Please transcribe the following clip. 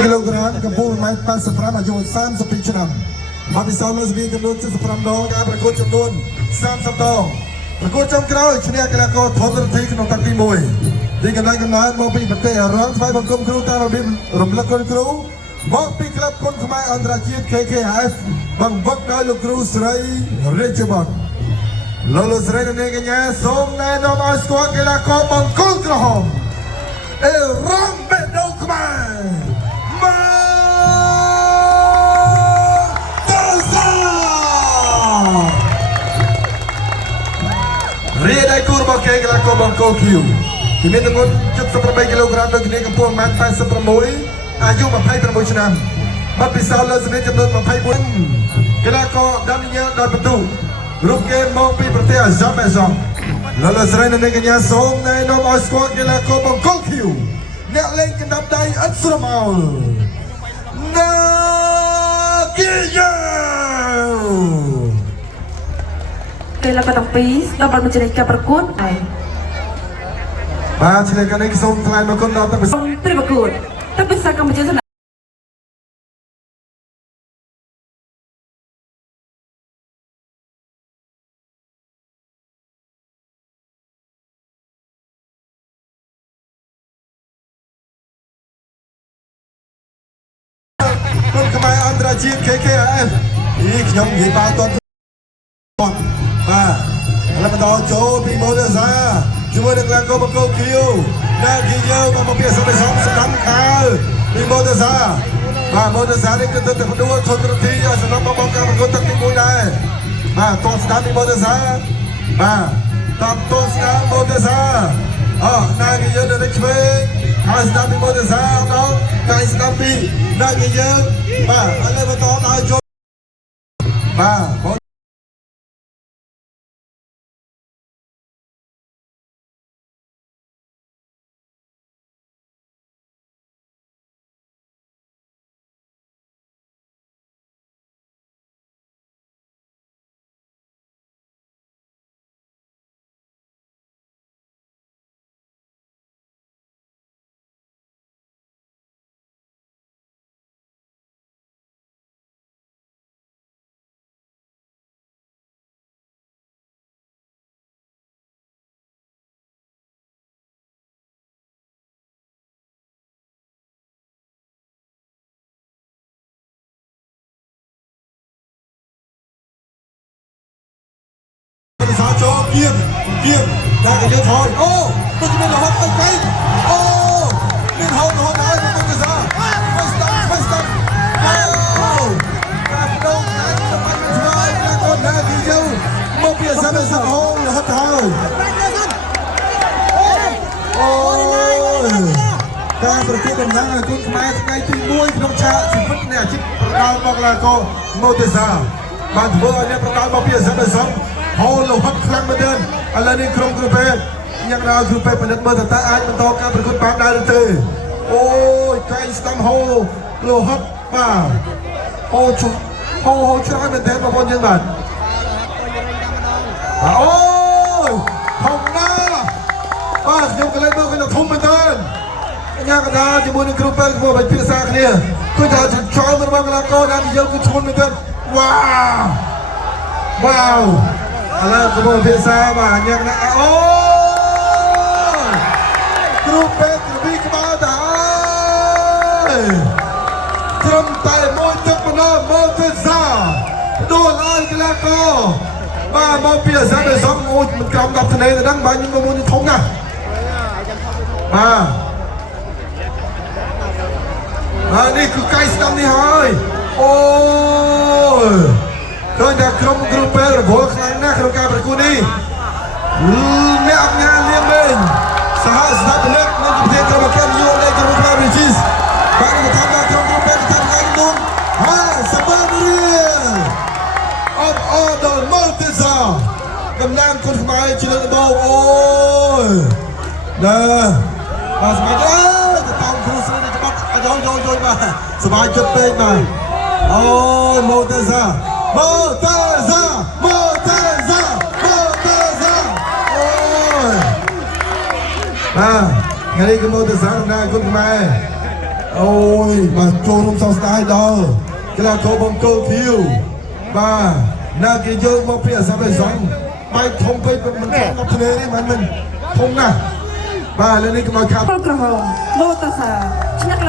kilogram កម្ពស់1.85 ម៉ែត្រអាយុ32ឆ្នាំមកពិសោធន៍លើសវិចំនួន75ដងការប្រកួតចំនួន30ដងប្រកួតចុងក្រោយឈ្នះកីឡាករធនរទ្ធីក្នុងទឹកទី1ទីកន្លែងកំណើតមកពីប្រទេសរងថ្វាយបង្គំគ្រូតាមរបៀបរំលឹកគុណគ្រូមកពីក្លឹបគុណខ្មែរអន្តរជាតិ KKF បង្វឹកដោយលោកគ្រូស្រីរាជបុត្រលោកស្រីនៅកញ្ញាសូមណែនាំឲ្យស្គាល់កីឡាករបង្គោលក្រហមអេរ៉ងបេដូខ្មែររៀបដៃគូរបស់គេកីឡាករបង្គោលឃីវគឺមានទម្ងន់78គីឡូក្រាមដូចគ្នាកម្ពស់1.86 អាយុ26ឆ្នាំបទពិសោធន៍លើសនិទ្ធចំនួន24កីឡាករដានីយ៉ែលដោយបន្ទូរូបគេមកពីប្រទេសអាហ្សាមេសង់លោកស្រីនៅកញ្ញាសូមណែនាំឲ្យស្គាល់កីឡាករបង្គោលឃីវអ្នកលេងកណ្ដាប់ដៃឥតស្រមោលណាគីយ៉ាកីឡាករទាំងពីរស្ដាប់បានបញ្ចេញការប្រកួតឯបាទឆ្លេកនេះសូមថ្លែងអរគុណដល់ទឹកពិសាត្រីប្រកួតទឹកពិសាកម្ពុជាសគុណខ្មែរអន្តរជាតិ KKF ខ្ញុំនិយាយបានតន់បាទឥឡូវបន្តចូលពីម៉ូដេសាជាមួយនឹងកីឡាករបង្គោលឃីវដែលគេយកមកពីសម្ភារស្ដាំខាលពីម៉ូដេសាបាទម៉ូដេសានេះគឺទៅផ្ដួលធនរទ្ធីឲ្យសំណុំបងការប្រកួតទឹកទី1ដែរបាទតោះស្ដាំពីម៉ូដេសាបាទតោះស្ដាំម៉ូដេសាដែលគេយកទៅឆ្វេងហើយស្ដាំពីម៉ូដេសាដល់តែស្ដាំពីដែលគេយកបាទឥឡូវបន្តដល់ចូលបាទសាចូលគៀមតែគេយកថយអូមិនមានរហូតទៅកៃអូមានរហូតហើយមិនទៅសាមិនស្ដាប់អូកាប់ដងហើយទៅបាច់ឆ្លើយតែគាត់ណាគេយកមកពីសាមេសហូលរហូតហើយអូការប្រកួតតំណាងឲ្យគុណខ្មែរថ្ងៃទី1ក្នុងឆាកជីវិតនៃអាជីពប្រដាល់មកឡាកូម៉ូតេសាបានធ្វើឲ្យអ្នកប្រដាល់មកពីសាមេសហហូលលោហិតខ្លាំងមែនទែនឥឡូវនេះក្រុមគ្រូពេទ្យយ៉ាងណាគ្រូពេទ្យពិនិត្យមើលតើអាចបន្តការប្រកួតបានដែរឬទេអូយកែងស្ដាំហូលលោហិតបាទអូជុំហូច្រើនមែនទែនបងប្អូនយើងបាទអូយធំណាស់បាទខ្ញុំក៏លេងមើលឃើញធំមែនទែនញ៉ាកណ្ដាលជាមួយនឹងគ្រូពេទ្យមកពិភាក្សាគ្នាគឺថាចោលរបស់កីឡាករដែលយើងគឺឈុនមែនទែនវ៉ាវឥឡូវគម្រោងភាសាបាទញ៉ាំណាអូគ្រូពេទ្យពីក្បាលទៅហើយត្រឹមតែមួយទឹកប៉ុណ្ណោះមកទៅសាដួលឲ្យកីឡាករបាទមកពីអាសាមេសង់អូមិនក្រោម10ធ្នេទៅដឹងបាទខ្ញុំមកមួយធំណាស់បាទនេះគឺកៃស្ដាំនេះហើយអូឃើញថាក្រុមគ្រូពេទ្យរវល់ខ្លាំងណាស់ក្នុងការប្រកួតនេះអ្នកអង្គការលៀមវិញសហស្ថាបនិកនិងប្រធានក្រុមការយោនៃក្រុមការវិទ្យាបានមកថាក្រុមគ្រូពេទ្យថាថ្ងៃនោះហើយសបារីអបដល់ម៉ូតេសាកំណាងគុណខ្មែរជាលើកដំបូងអូយបាទស្មារតីទៅតាមគ្រូស្រីនេះច្បាប់យោបាទសบายចិត្តពេកបាទអូយម៉ូតេសាម៉ូតេសាអូយថ្ងៃនេះគឺម៉ូតេសាកំណាងគុណខ្មែរ អូយបាទចូលរួមសោកស្ដាយដល់កីឡាករបង្គោលខៀវបាទណាគេយកមកពីអាសាបេសងបែកធំពេកមិនធំដល់គ្នាទេមិនធំណាស់បាទលើនេះកម្ពុជាខាប់ ពលក្រហមម៉ូតាសាឈ្នះ